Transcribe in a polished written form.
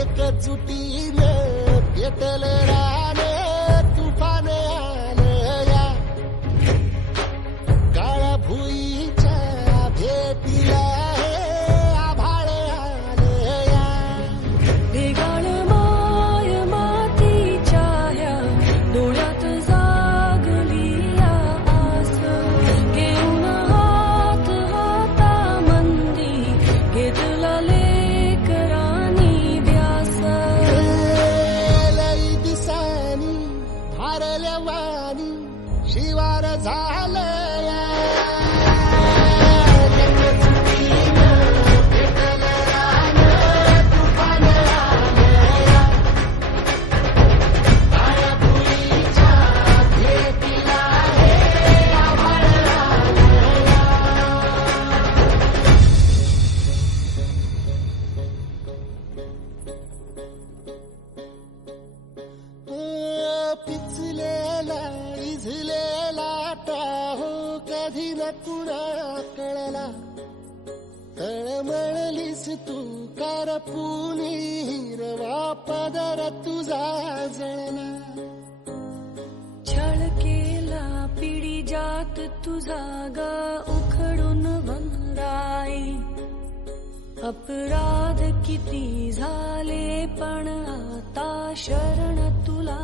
एकजुटीने पेटले राने तुफान आलं या काळ्या भुईच्या भेटीला हे आभाळ आलं या ढेगाळ माय मातीच्या ह्या डोळ्यात जागली या आस घेऊन हात हातामंदी घेतला लेकरांनी ध्यास लई दिसानी भारल्या वाणी शिवार झालं या पिचलेला इझलेला टाहो कधी न कुणा कळला तळमळलीस तू करपुनी हिरवा पदर तुझा जळला छळ केला पिढी जात तुझा ग उखडून वनराई अपराध किती झाले पण आता शरण तुला